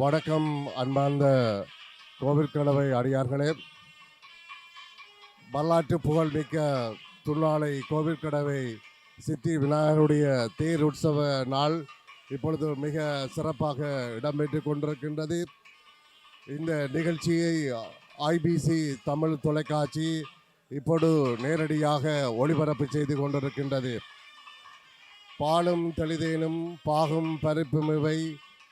வணக்கம் அன்பார்ந்த கோவிற்கடவை அடியார்களே. வரலாற்று புகழ்மிக்க துள்ளாலை கோவிற்கடவை சித்தி விநாயகருடைய தேர் உற்சவ நாள் இப்பொழுது மிக சிறப்பாக இடம்பெற்று கொண்டிருக்கின்றது. இந்த நிகழ்ச்சியை ஐபிசி தமிழ் தொலைக்காட்சி இப்பொழுது நேரடியாக ஒளிபரப்பு செய்து கொண்டிருக்கின்றது. பாலும் தெளிதேனும் பாகும் பருப்புமிவை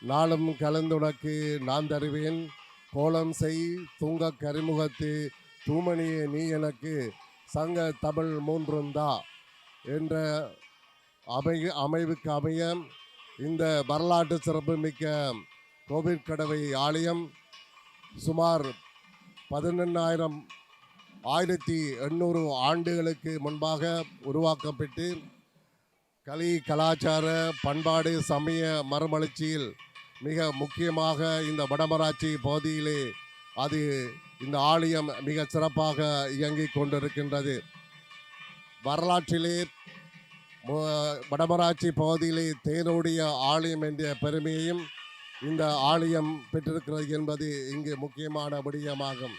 நாளும் கலந்துனக்கு நான் தருவேன், கோலம் செய் தூங்க கரிமுகத்து தூமணியே நீ எனக்கு சங்க தமிழ் மூன்றுந்தா என்ற அமைவுக்கு அமைய இந்த வரலாற்று சிறப்புமிக்க கோவிற்கடவை ஆலயம் சுமார் 1800 ஆண்டுகளுக்கு முன்பாக உருவாக்கப்பட்டு கலை கலாச்சார பண்பாடு சமய மறுமலர்ச்சியில் மிக முக்கியமாக இந்த வடமராட்சி பகுதியிலே இந்த ஆலயம் மிக சிறப்பாக இயங்கிக் கொண்டிருக்கின்றது. வரலாற்றிலே வடமராட்சி பகுதியிலே தேரோடிய ஆலயம் என்ற பெருமையையும் இந்த ஆலயம் பெற்றிருக்கிறது என்பது இங்கு முக்கியமான விடயமாகும்.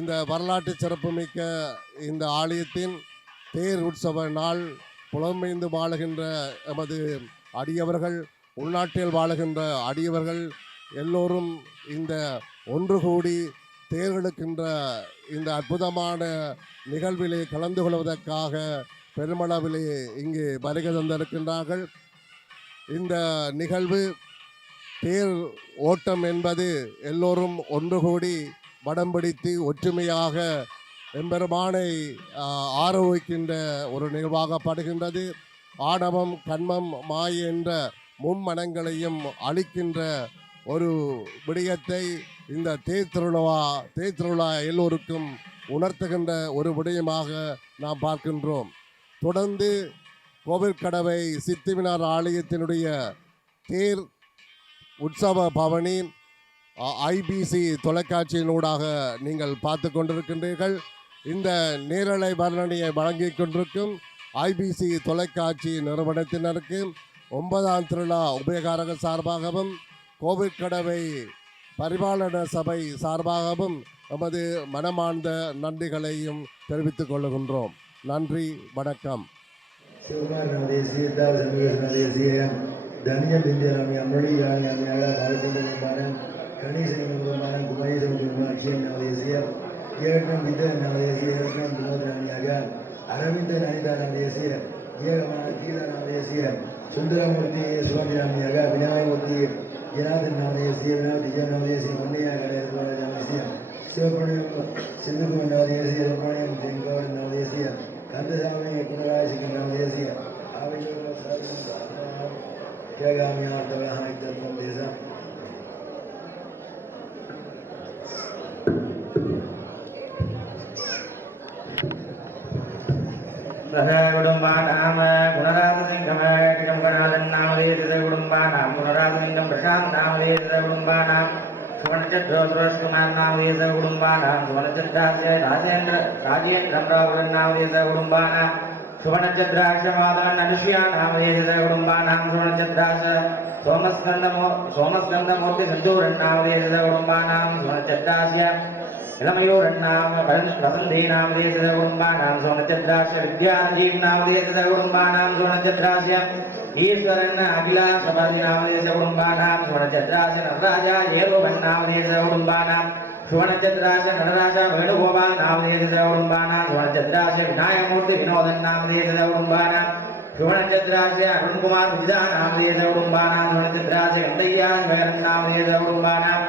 இந்த வரலாற்று சிறப்புமிக்க இந்த ஆலயத்தின் தேர் உற்சவ நாள் புலம்பெயர்ந்து வாழுகின்ற எமது அடியவர்கள், உள்நாட்டில் வாழுகின்ற அடியவர்கள் எல்லோரும் இந்த ஒன்று கூடி தேர்ந்தெடுக்கின்ற இந்த அற்புதமான நிகழ்விலே கலந்து கொள்வதற்காக பெருமளவிலே இங்கு வருகை தந்திருக்கின்றார்கள். இந்த நிகழ்வு தேர் ஓட்டம் என்பது எல்லோரும் ஒன்று கூடி வடம் பிடித்து ஒற்றுமையாக எம்பெருமானை ஆரோக்கின்ற ஒரு நிகழ்வாகப்படுகின்றது. ஆணவம் கண்மம் மாய் என்ற மும்மனங்களையும் அளிக்கின்ற ஒரு விடயத்தை இந்த தேர் திருவிழா எல்லோருக்கும் உணர்த்துகின்ற ஒரு விடயமாக நாம் பார்க்கின்றோம். தொடர்ந்து கோவிற்கடவை சித்திவிநாயகர் ஆலயத்தினுடைய தேர் உற்சவ பவனி ஐபிசி தொலைக்காட்சியினூடாக நீங்கள் பார்த்து கொண்டிருக்கின்றீர்கள். இந்த நேரலை வர்ணனையை வழங்கி கொண்டிருக்கும் ஐபிசி தொலைக்காட்சி நிறுவனத்தினருக்கு 9ஆம் திருவிழா உபயகாரக சார்பாகவும் கோவிற்கடவை பரிபாலன சபை சார்பாகவும் நமது மனமார்ந்த நன்றிகளையும் தெரிவித்துக் கொள்ளுகின்றோம். நன்றி, வணக்கம். கணேசன் குமரேசன் அக்ஷயன் தேசிய ஏகனம் விதன் தேசிய ஏகனம் வினோதனாக அரவிந்தன் அனிதான தேசிய ஏகமான கீழன தேசிய சுந்தரமூர்த்தி சுவாமிநாமியாக விநாயகமூர்த்தி ஜனாதன் தேசிய விநாயகன் தேசிய முன்னையாக தேசிய சிவபுணியம் சிந்துகுமன் தேசிய ரமணியம் தெங்கவன் தேசிய கந்தசாமி குணராஜிகன் தேசிய ஆவையோர் கேகாமியார் தவறாக தத்துவம் தேசம் குடும்பானாம குணராஜசிங்கம் கணநாதன் நாமதேசித குடும்பானாம் குணராஜசிங்கம் பிரசாந்த் நாமதேசித குடும்பானாம் சுவனச்சத்ரோசுரஸ்குமார் நாமதேசித குடும்பானாம் சுவனச்சத்ராசிய ராஜேந்திரம் ராகுலன் நாமதேசித குடும்பானாம் சுவனச்சத்ராட்ச மாதவன் அனுஷியா நாமதேசித குடும்பானாம் சுவனச்சத்ராச சோமஸ்கந்தமூர்த்தி சஞ்சூரன் நாமதேசித குடும்பானாம் சுவனச்சத்ராசிய இளமையூரன்னாம வசந்தி நாமதேசித குடும்பானாம் சோனச்சத்ராசிய வித்யாஜீவ் நாமதேசித குடும்பானாம் சோனச்சத்ராசிய ஈஸ்வரன் அகிலாசபதி நாமதேசித குடும்பானாம் சோனச்சத்ராசிய நடராஜா ஏரோவன் நாமதேசித குடும்பானாம் சுவனச்சத்ராசிய நடராஜ வேணுகோபால் நாமதேசித குடும்பானாம் சோனச்சத்ராசிய விநாயகமூர்த்தி வினோதன் நாமதேசித குடும்பானாம் சுவனச்சத்ராசிய அருண்குமார் விஜா நாமதேசித குடும்பானாம் சோனச்சத்ராசிய கண்டையா சிவகரன் நாமதேசித குடும்பானாம்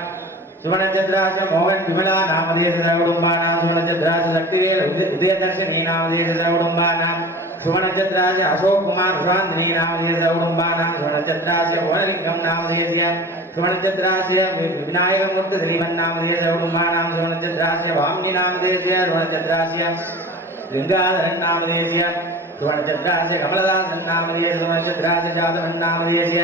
சுவனச்சத்ராச மோகன் விமலா நாமதேசித குடும்பானாம் சுவனச்சத்ராச சக்திவேல் உதயதர்ஷினி நாமதேசித குடும்பானாம் சுவனச்சத்ராச அசோக் குமார் சுராந்தினி நாமதேசித குடும்பானாம் சுவனச்சத்ராச ஓனலிங்கம் நாமதேசிய சுவனச்சத்ராசிய விநாயகமூர்த்தி திலீபன் நாமதேசித குடும்பானாம் சுவனச்சத்ராசிய வாமினி நாமதேசிய சுவனச்சத்ராசிய லிங்காதரன் நாமதேசிய சுவனச்சத்ராசிய கமலதாசன் நாமதேசிய சுவனச்சத்ராசிய ஜாதவன் நாமதேசிய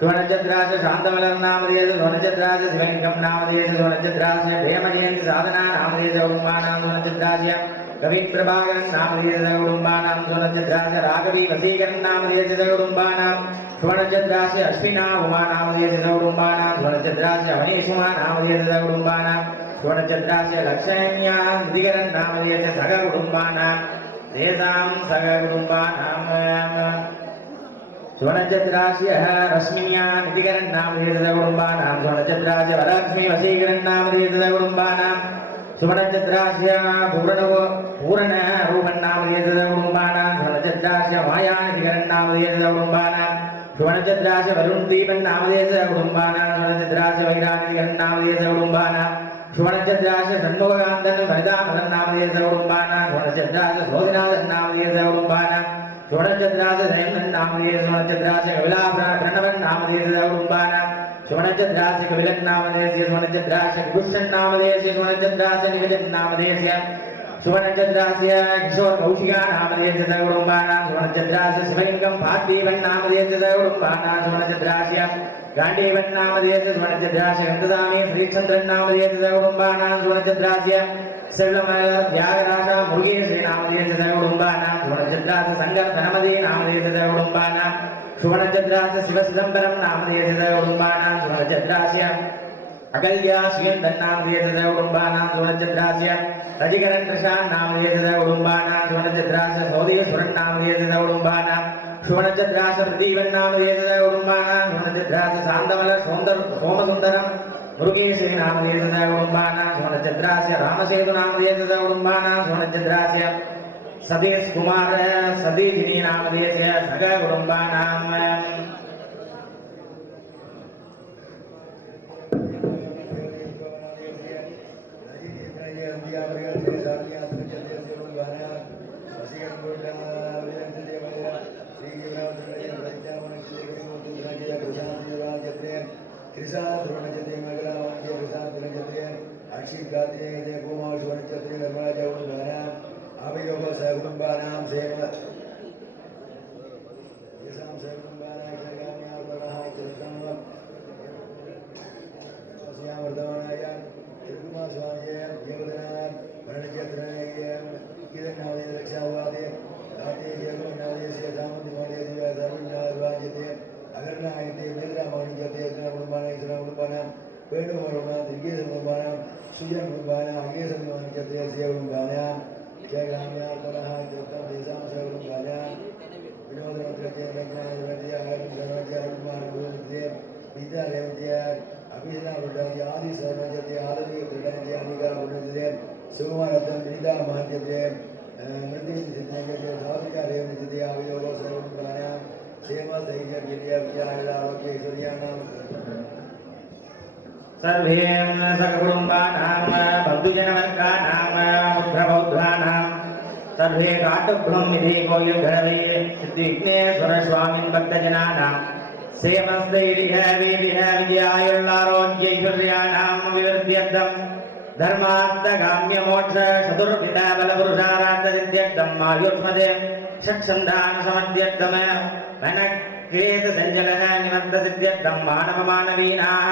சுவனச்சத்ராச சாந்தமலர் நாமதேச சுவனச்சத்ராச சிவலிங்கம் நாமதேச சுவனச்சத்ராச பேமணியன் சாதனா நாமதேச குடும்பானாம் சுவனச்சத்ராசிய कविप्रभाकरन् नामधेयस्य कुटुम्बानां सुवर्णचन्द्रास्य राघवी वसीकरन् नामधेयस्य कुटुम्बानां सुवर्णचन्द्रास्य अश्विना उमा नामधेयस्य कुटुम्बानां सुवर्णचन्द्रास्य मनीषुमा नामधेयस्य कुटुम्बानां सुवर्णचन्द्रास्य लक्ष्मण्या निधिकरन् नामधेयस्य सगकुटुम्बानां तेषां सगकुटुम्बानां सुवर्णचन्द्रास्य रश्मिन्या निधिकरन् नामधेयस्य कुटुम्बानां सुवर्णचन्द्रास्य वरलक्ष्मी वशीकरन् नामधेयस्य कुटुम्बानां सुवर्णचन्द्रास्य पूरणरूपन् नामधेयस्य कुटुम्बानां सुवर्णचन्द्रास्य मायानिधिकरन् नामधेयस्य कुटुम्बानां सुवर्णचन्द्रास्य वरुणदीपन् नामधेयस्य कुटुम्बानां सुवर्णचन्द्रास्य वैरानिधिकरन् नामधेयस्य कुटुम्बानां सुवर्णचन्द्रास्य षण्मुखकान्तन् वनितामलन् नामधेयस्य कुटुम्बानां सुवर्णचन्द्रास्य शोधिनाथन् नामधेयस्य कुटुम्बानां सुवर्णचन्द्रास्य जयन्दन् नामधेयस्य सुवर्णचन्द्रास्य कविलाप्रणवन् नामधेयस्य कुटुम्बानां सुवर्णचन्द्रास्य कविलन् नामधेयस्य सुवर्णचन्द्रास्य विभूषन् नामधेयस्य सुवर्णचन्द्रास्य निखिलन् नामधेयस्य सुवर्णचन्द्रास्य किशोर कौशिका नामधेयस्य कुटुम्बानां सुवर्णचन्द्रास्य शिवलिङ्गं पार्थीवन् नामधेयस्य कुटुम्बानां सुवर्णचन्द्रास्य गाण्डीवन् नामधेयस्य सुवर्णचन्द्रास्य गङ्गसामी श्रीचन्द्रन् नामधेयस्य कुटुम्बानां सुवर्णचन्द्रास्य सर्वमल त्यागराज मुरुगेश नामधेयस्य कुटुम्बानां सुवर्णचन्द्रास्य संगर धनमदी नामधेयस्य कुटुम्बानां सुवर्णचन्द्रास्य शिवसिदम्बरं नामधेयस्य कुटुम्बानां सुवर्णचन्द्रास्य अगल्या श्रीयन्दन् नामधेयस्य कुटुम्बानां सुवर्णचन्द्रास्य रजिकरन् प्रशान् नामधेयस्य कुटुम्बानां सुवर्णचन्द्रास्य सौदेश्वरन् नामधेयस्य कुटुम्बानां सुवर्णचन्द्रास्य प्रदीपन् नामधेयस्य कुटुम्बानां सुवर्णचन्द्रास्य शान्तमल सोमसुन्दरं मुरुगेश्वरी नामधेयस्य कुटुम्बानां सुवर्णचन्द्रास्य रामसेतु नामधेयस्य कुटुम्बानां सुवर्णचन्द्रास्य सतीश कुमार सतीजिनी नामधेयस्य सगकुटुम्बानां सर्वे सकुटुम्बानां बन्धुजनवर्गानां मुद्रबौद्धानां सर्वे काटुभ्रं निधि गोयुर्घरवे सिद्धिविघ्नेश्वर स्वामिन् भक्तजनानां सेमस्तैरिह वीरिह विजयायुर्लारोग्यैश्वर्याणां विवृद्ध्यर्थं धर्मार्थकाम्यमोक्ष चतुर्विध बलपुरुषारार्थसिद्ध्यर्थं आयुष्मदे षट्छन्दानुसमध्यर्थं वनक्लेशसञ्जलः निवर्तसिद्ध्यर्थं मानवमानवीनाः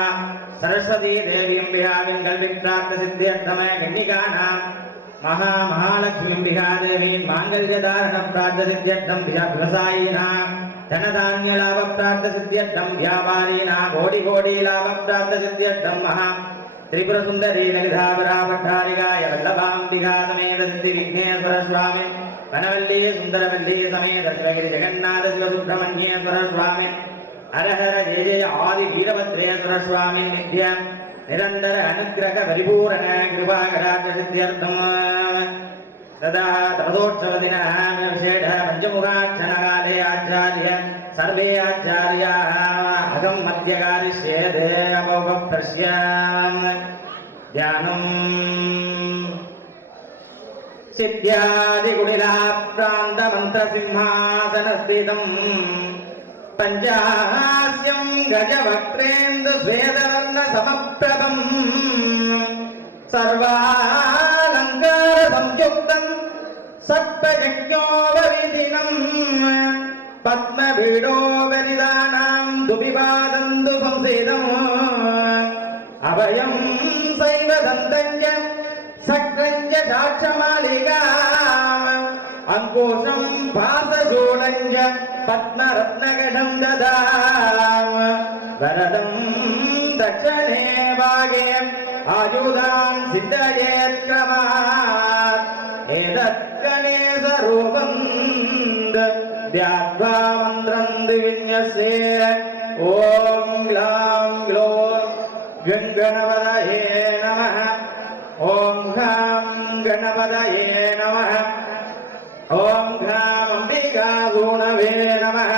सरस्वती देवीं विहाविं कल्पिप्रार्थसिद्ध्यर्थं गण्यिकानां महालक्ष्मीं विहादेवीं माङ्गल्यधारणप्रार्थसिद्ध्यर्थं व्यवसायिनां धनधान्यलाभप्रार्थसिद्ध्यर्थं व्यापारिणां कोटिलाभप्रार्थसिद्ध्यर्थं त्रिपुरसुन्दरी ललितापराभट्टारिकाय वल्लभाम्बिका समेत सिद्धिविघ्नेश्वर स्वामी वनवल्ली सुन्दरवल्ली समेत शिवगिरि जगन्नाथ शिवसुब्रह्मण्येश्वर स्वामी हर हर जय जय आदि वीरभद्रेश्वर स्वामी नित्य निरंतर अनुग्रह परिपूर्ण कृपाकटाक्षसिद्ध्यर्थं तदा तदोत्सवदिनः विशेष पञ्चमुखाक्षणकाले आचार्य सर्वे आचार्याः अहं मध्यकारिष्ये देवोपप्रश्याम् ध्यानम् सिद्ध्यादिकुटिलाप्रान्तमन्त्रसिंहासनस्थितम् पञ्चास्यं गजवक्त्रेन्दुस्वेदवर्णसमप्रभम् सर्वालङ्कारसंयुक्तं सप्तयज्ञोपवीतिनम् पद्मपीडोपरिदानां दुविवादन्तु संसेदम् अभयं सैव दन्तञ्च सक्रञ्च साक्षमालिका अंकुशं भासशूलं पद्मरत्नकटं ददाम वरदं दक्षिणे भागे आयुधान् सिद्धयेत्क्रमात् एतत् गणेशरूपं ध्यात्वा मन्त्रं विन्यसे ॐ ग्लां ग्लौं गणपतये नमः ॐ घां गणपतये नमः ॐ घां अम्बिकासूनवे नमः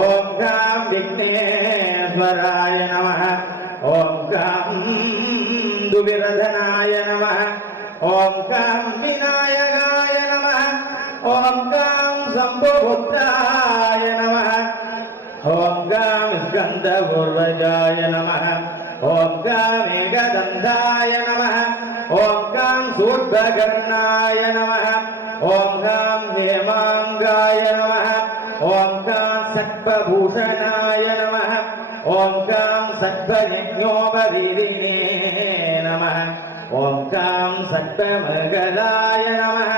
ॐ घां विघ्नेश्वराय नमः ॐ घां दुविरधनाय नमः ॐ घां विनायकाय नमः ॐ घां शम्भुपुत्राय नमः ॐ घां स्कन्दपूर्वजाय नमः ॐ घां एकदन्ताय नमः ॐ घां शूर्पकर्णाय नमः ॐ घां हेमाङ्गाय नमः ॐ घां सर्पभूषणाय नमः ॐ घां सर्पयज्ञोपवीरिणे नमः ॐ घां सर्पमङ्गलाय नमः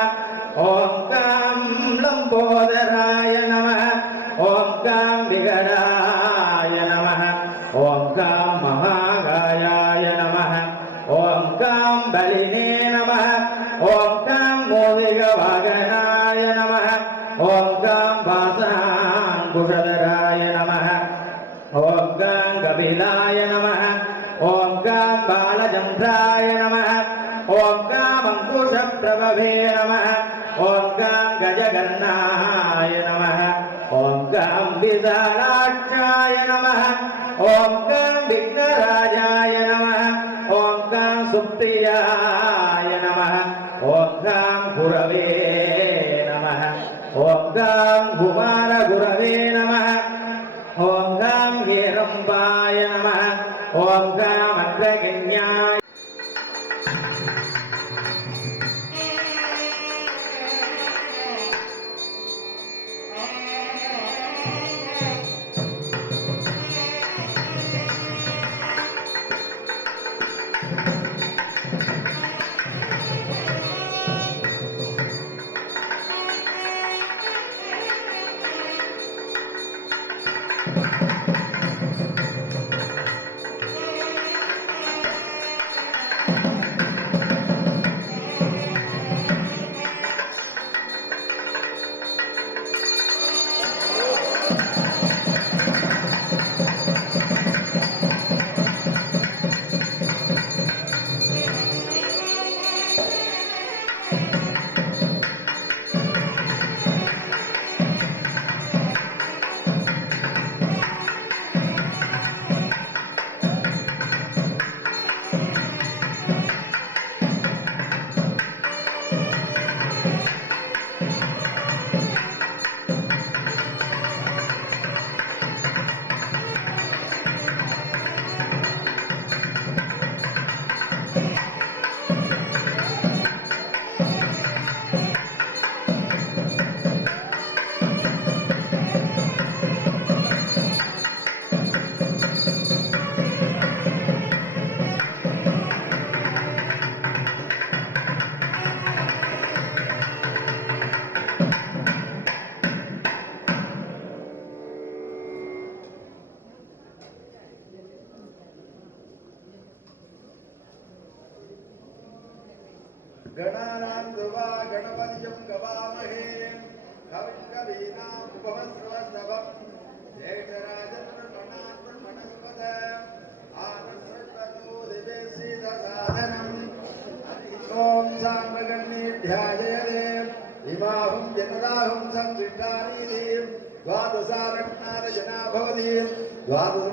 ॐ घां लम्बोदराय नमः ॐ घां विकटाय नमः ॐ घां महाकायाय नमः ॐ घां बलिने नमः ॐ घां मोदिकवाहनाय नमः ॐ घां भासाङ्कुशधराय नमः ॐ घां कपिलाय नमः ॐ घां बालचन्द्राय नमः ॐ घां अङ्कुशप्रभवे नमः ॐ घां गजकर्णाय नमः ॐ घां विशालाक्षाय नमः ॐ घां विघ्नराजाय नमः ॐ घां सुप्रियाय नमः ॐ घां गुरवे नमः ॐ घां कुमारगुरवे नमः ॐ घां हेरम्बाय नमः ॐ घां अग्रगण्याय गणानां दुवा गणपतिं गवामहे कविं कवीनाम् उपमस्रवस्तवम् ज्येष्ठराजब्रह्मणात्मनस्पद आनन्दो दिवेशीतसाधनम् ॐ साङ्गगण्येऽध्याययते इमाहुं जनदाहुं संकृष्टानीति द्वादशारत्नारजना भवति द्वादश